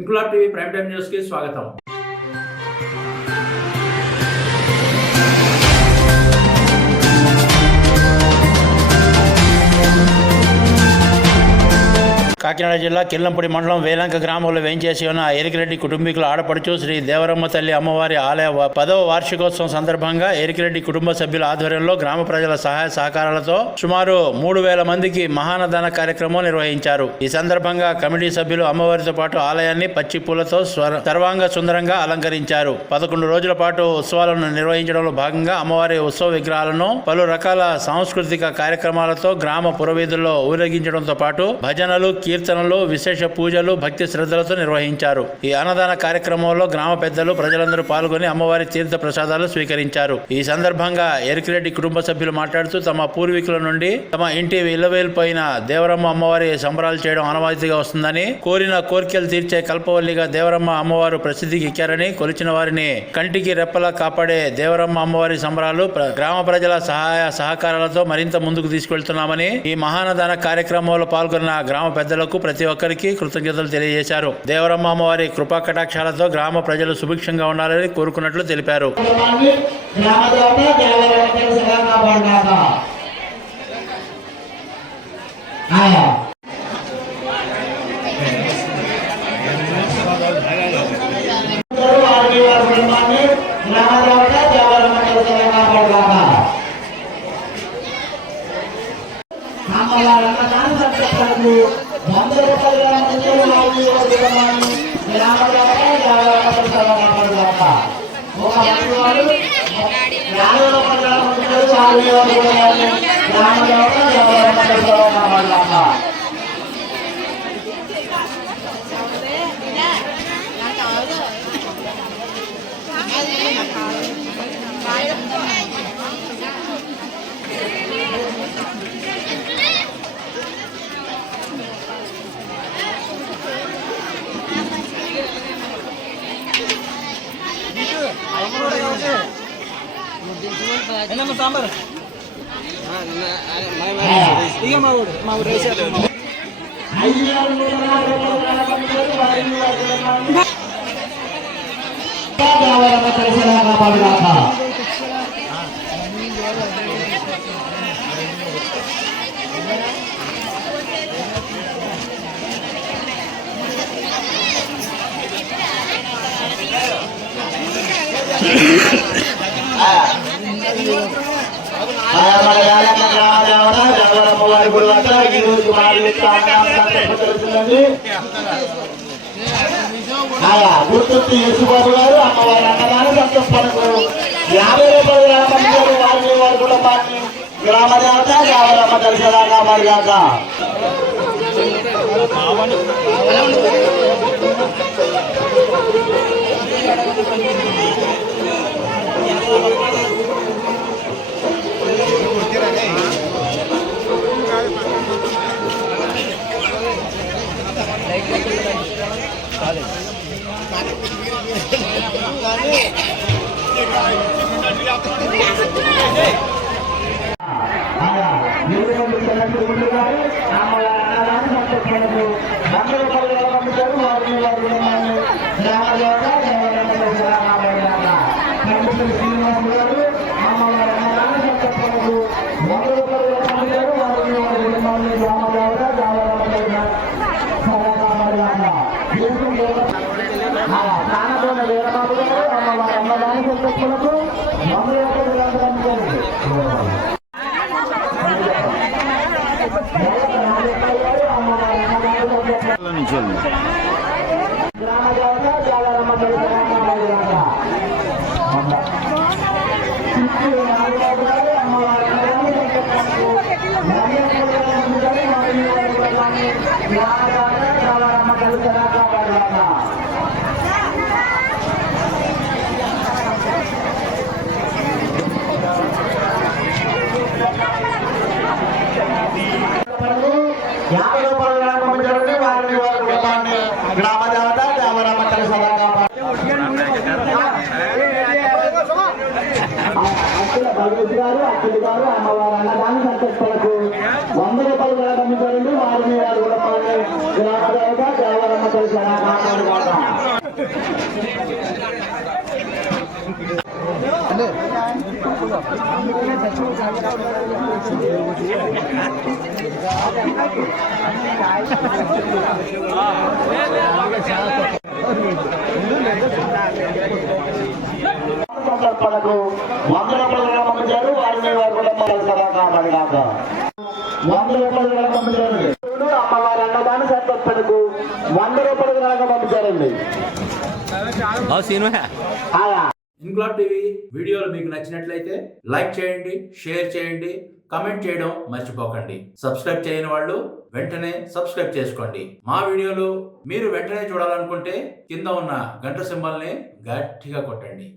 Inquilab TV prime time news కి స్వాగతం. కాకినాడ జిల్లా కిల్లంపూడి మండలం వేలంక గ్రామంలో వేంచేసి ఉన్న ఎరికిరెడ్డి కుటుంబీకుల ఆడపడుచు శ్రీ దేవరమ్మ తల్లి అమ్మవారి ఆలయ 10వ వార్షికోత్సవం సందర్భంగా ఎరికిరెడ్డి కుటుంబ సభ్యుల ఆధ్వర్యంలో గ్రామ ప్రజల సహాయ సహకారాలతో సుమారు 3000 మందికి మహానదాన కార్యక్రమం నిర్వహించారు. ఈ సందర్భంగా కమిటీ సభ్యులు అమ్మవారితో పాటు ఆలయాన్ని పచ్చి పూలతో సర్వాంగ సుందరంగా అలంకరించారు. 11 రోజుల పాటు ఉత్సవాలను నిర్వహించడంలో భాగంగా అమ్మవారి ఉత్సవ విగ్రహాలను పలు రకాల సాంస్కృతిక కార్యక్రమాలతో గ్రామ పురవీధుల్లో ఊరేగించడంతో పాటు భజనలు, కీర్తనలు, విశేష పూజలు భక్తి శ్రద్ధలతో నిర్వహించారు. ఈ అన్నదాన కార్యక్రమంలో గ్రామ పెద్దలు, ప్రజలందరూ పాల్గొని అమ్మవారి తీర్థ ప్రసాదాలు స్వీకరించారు. ఈ సందర్భంగా ఎరికిరెడ్డి కుటుంబ సభ్యులు మాట్లాడుతూ తమ పూర్వీకుల నుండి తమ ఇంటి ఇళ్లవేల్పైన దేవరమ్మ అమ్మవారి సంబరాలు చేయడం ఆనవాయితీగా వస్తుందని, కోరిన కోరికలు తీర్చే కల్పవల్లిగా దేవరమ్మ అమ్మవారు ప్రసిద్ధికి ఎక్కారని, కొలిచిన వారిని కంటికి రెప్పలా కాపాడే దేవరమ్మ అమ్మవారి సంబరాలు గ్రామ ప్రజల సహాయ సహకారాలతో మరింత ముందుకు తీసుకెళ్తున్నామని, ఈ మహానదాన కార్యక్రమంలో పాల్గొన్న గ్రామ పెద్దలకు ప్రతి ఒక్కరికి కృతజ్ఞతలు తెలియజేశారు. దేవరమ్మ అమ్మవారి కృపా కటాక్షాలతో గ్రామ ప్రజలు సుభిక్షంగా ఉండాలని కోరుకున్నట్లు తెలిపారు. సాంబార్ మా ఊరు గుర్తొచ్చి యేసుబాబు గారు అమ్మవారి అన్నదానం సంతోషపడకు 50 రూపాయలు వారిని వారి కుటుంబాన్ని గ్రామ దేవత దేవరమ్మ దర్శనంగా మరిగాక. గ్రామ దేవత దేవరమ్మ తల్లి సదా యోగేష్ గారు అచ్చుడు గారు అమ్మవారి అన్నదాన సంతోషాలకు 100 రూపాయలు కూడా పంపించారండి. వారిని వారి కుటుంబాన్ని గ్రామ దేవత దేవరమ్మ తల్లి కాపాడుకోవడం. సంతర్పణకు 100 రూపాయలు పంపించారు. వారిని వారి కుటుంబాలు సదా కాపాడుగాక. 100 రూపాయలు కూడా పంపించారండి. అమ్మవారి అన్నదాన సంతర్పణకు 100 రూపాయలు కూడా పంపించారండి. ఆయా ఇంక్లాబ్ టీవీ వీడియోలు మీకు నచ్చినట్లయితే లైక్ చేయండి, షేర్ చేయండి, కమెంట్ చేయడం మర్చిపోకండి. సబ్స్క్రైబ్ చేయని వాళ్ళు వెంటనే సబ్స్క్రైబ్ చేసుకోండి. మా వీడియోలు మీరు వెంటనే చూడాలనుకుంటే కింద ఉన్న గంట సింబల్ని గట్టిగా కొట్టండి.